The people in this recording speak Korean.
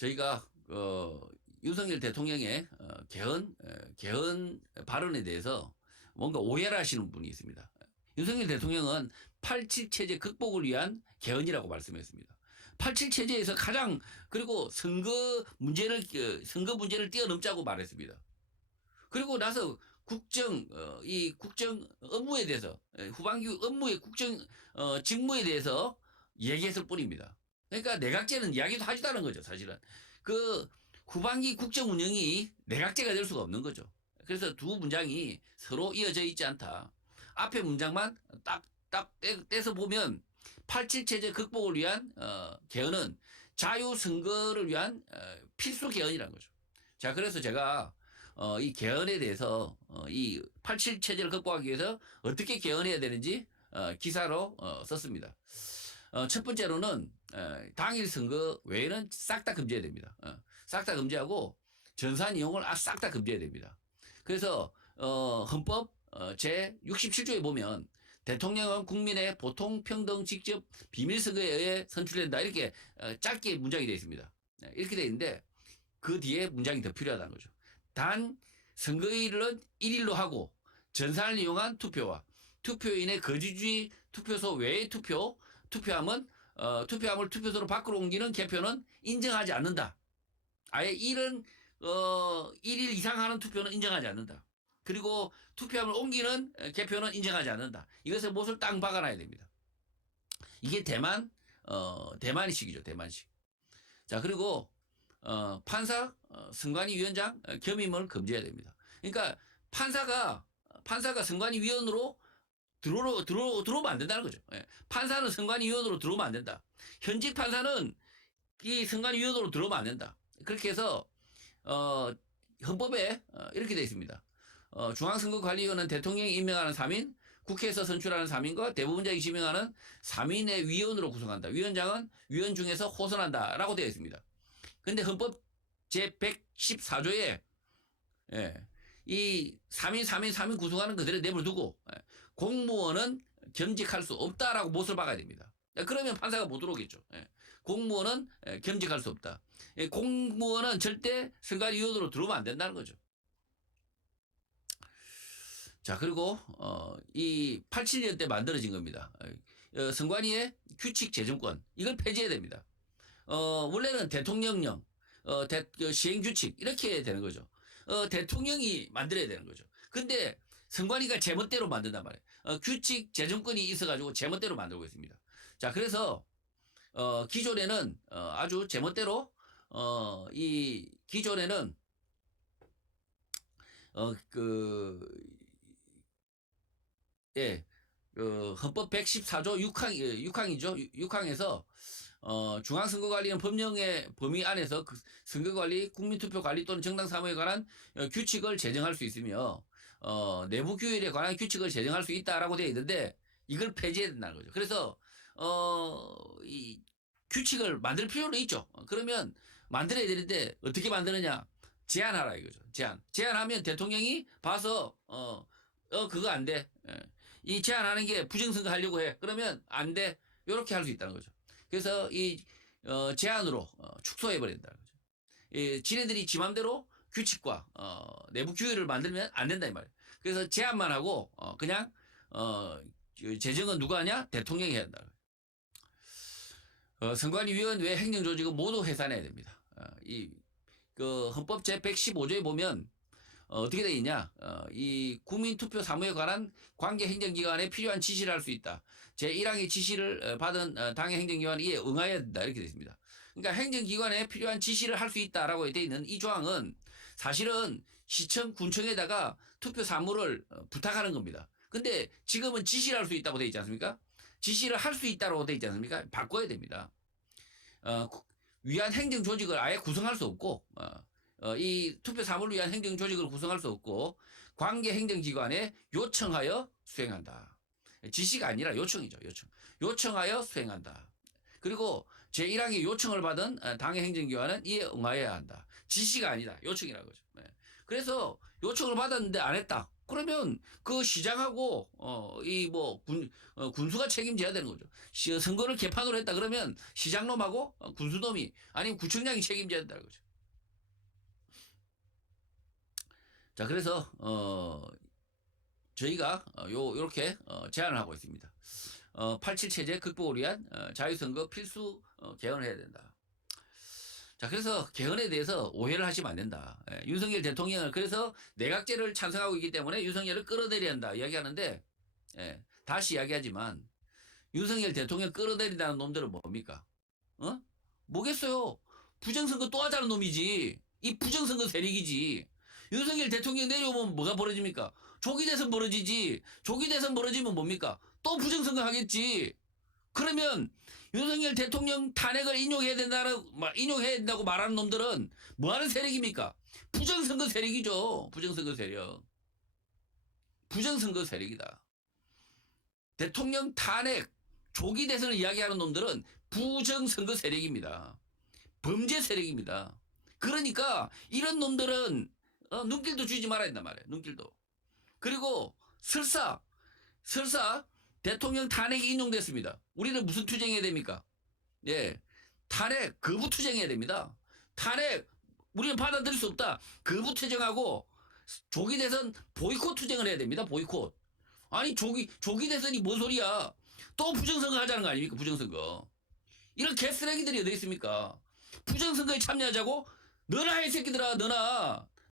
저희가 윤석열 대통령의 개헌 발언에 대해서 뭔가 오해를 하시는 분이 있습니다. 윤석열 대통령은 87 체제 극복을 위한 개헌이라고 말씀했습니다. 87 체제에서 가장 그리고 선거 문제를 뛰어넘자고 말했습니다. 그리고 나서 국정 업무에 대해서 후반기 업무의 국정 직무에 대해서 얘기했을 뿐입니다. 그러니까 내각제는 이야기도 하지도 않은 거죠, 사실은. 그 후반기 국정 운영이 내각제가 될 수가 없는 거죠. 그래서 두 문장이 서로 이어져 있지 않다. 앞에 문장만 딱 떼서 보면 87 체제 극복을 위한 개헌은 자유선거를 위한 필수 개헌이라는 거죠. 자, 그래서 제가 이 개헌에 대해서 이 87 체제를 극복하기 위해서 어떻게 개헌해야 되는지 기사로 썼습니다. 첫 번째로는 당일 선거 외에는 싹 다 금지해야 됩니다. 싹 다 금지하고 전산 이용을 싹 다 금지해야 됩니다. 그래서 헌법 제 67조에 보면 대통령은 국민의 보통 평등 직접 비밀선거에 의해 선출된다, 이렇게 짧게 문장이 되어 있습니다. 이렇게 되어 있는데 그 뒤에 문장이 더 필요하다는 거죠. 단 선거일은 1일로 하고 전산을 이용한 투표와 투표인의 거주지 투표소 외의 투표함은 투표함을 투표소로 밖으로 옮기는 개표는 인정하지 않는다. 아예 1일 이상 하는 투표는 인정하지 않는다. 그리고 투표함을 옮기는 개표는 인정하지 않는다. 이것에 못을 땅 박아놔야 됩니다. 이게 대만식이죠, 대만식. 자, 그리고 판사, 선관위 위원장 겸임을 금지해야 됩니다. 그러니까 판사가 선관위 위원으로 들어오면 안 된다는 거죠. 예. 판사는 선관위 위원으로 들어오면 안 된다. 현직 판사는 이 선관위 위원으로 들어오면 안 된다. 그렇게 해서 헌법에 이렇게 되어 있습니다. 중앙선거관리위원회는 대통령이 임명하는 3인, 국회에서 선출하는 3인과 대법원장이 지명하는 3인의 위원으로 구성한다. 위원장은 위원 중에서 호선한다 라고 되어 있습니다. 근데 헌법 제114조에 이 3인 구성하는 그대로 내버려두고 공무원은 겸직할 수 없다라고 못을 박아야 됩니다. 그러면 판사가 못 들어오겠죠. 공무원은 겸직할 수 없다. 공무원은 절대 선관위원으로 들어오면 안 된다는 거죠. 자, 그리고 이 87년 때 만들어진 겁니다. 선관위의 규칙 재정권, 이걸 폐지해야 됩니다. 원래는 대통령령, 시행규칙 이렇게 되는 거죠. 대통령이 만들어야 되는 거죠. 근데 선관위가 제멋대로 만든단 말이에요. 규칙 재정권이 있어가지고 제멋대로 만들고 있습니다. 자, 그래서 기존에는 아주 제멋대로 이 기존에는 헌법 114조 6항이죠. 6항에서 중앙선거관리는 법령의 범위 안에서 그 선거관리, 국민투표관리 또는 정당사무에 관한 규칙을 제정할 수 있으며 내부규율에 관한 규칙을 제정할 수 있다라고 되어 있는데 이걸 폐지해야 된다는 거죠. 그래서 이 규칙을 만들 필요는 있죠. 그러면 만들어야 되는데 어떻게 만드느냐? 제안하라 이거죠. 제안하면 대통령이 봐서 그거 안 돼. 이 제안하는 게 부정선거 하려고 해. 그러면 안 돼. 이렇게 할 수 있다는 거죠. 그래서 이 제안으로 축소해 버린다는 거죠. 지네들이 지 맘대로 규칙과 내부 규율을 만들면 안 된다 이 말이에요. 그래서 제안만 하고 그냥 재정은 누가 하냐? 대통령이 해야 한다. 선관위 위원 외 행정조직은 모두 해산해야 됩니다. 그 헌법 제 115조에 보면 어떻게 되어 있냐? 이 국민투표 사무에 관한 관계 행정기관에 필요한 지시를 할 수 있다. 제1항의 지시를 받은 당의 행정기관이 이에 응하여야 된다. 이렇게 되어 있습니다. 그러니까 행정기관에 필요한 지시를 할 수 있다라고 되어 있는 이 조항은 사실은 시청, 군청에다가 투표 사무를 부탁하는 겁니다. 근데 지금은 지시를 할 수 있다고 되어 있지 않습니까? 지시를 할 수 있다고 되어 있지 않습니까? 바꿔야 됩니다. 위한 행정조직을 아예 구성할 수 없고, 이 투표 사무를 위한 행정조직을 구성할 수 없고, 관계 행정기관에 요청하여 수행한다. 지시가 아니라 요청이죠, 요청. 요청하여 수행한다. 그리고 제1항의 요청을 받은 당의 행정기관은 이에 응하여야 한다. 지시가 아니다. 요청이라는 거죠. 그래서 요청을 받았는데 안 했다. 그러면 그 시장하고 이 뭐 군수가 책임져야 되는 거죠. 선거를 개판으로 했다 그러면 시장놈하고 군수놈이 아니면 구청장이 책임져야 된다는 거죠. 자, 그래서 저희가 요렇게 제안을 하고 있습니다. 87 체제 극복을 위한 자유선거 필수 개헌을 해야 된다. 자, 그래서 개헌에 대해서 오해를 하시면 안 된다. 윤석열 대통령을 그래서 내각제를 찬성하고 있기 때문에 윤석열을 끌어내려야 한다 이야기하는데, 다시 이야기하지만 윤석열 대통령 끌어내린다는 놈들은 뭡니까? 뭐겠어요? 부정선거 또 하자는 놈이지. 이 부정선거 세력이지. 윤석열 대통령 내려오면 뭐가 벌어집니까? 조기 대선 벌어지지. 조기 대선 벌어지면 뭡니까? 또 부정선거 하겠지. 그러면 윤석열 대통령 탄핵을 인용해야 된다고 말하는 놈들은 뭐 하는 세력입니까? 부정선거 세력이죠. 부정선거 세력. 부정선거 세력이다. 대통령 탄핵, 조기 대선을 이야기하는 놈들은 부정선거 세력입니다. 범죄 세력입니다. 그러니까 이런 놈들은 눈길도 주지 말아야 된단 말이에요. 눈길도. 그리고 설사 대통령 탄핵이 인용됐습니다. 우리는 무슨 투쟁해야 됩니까? 탄핵 거부 투쟁해야 됩니다. 탄핵 우리는 받아들일 수 없다. 거부 투쟁하고 조기 대선 보이콧 투쟁을 해야 됩니다. 보이콧. 아니 조기 대선이 뭔 소리야? 또 부정선거 하자는 거 아닙니까? 부정선거. 이런 개쓰레기들이 어디 있습니까? 부정선거에 참여하자고? 너나 이 새끼들아, 너나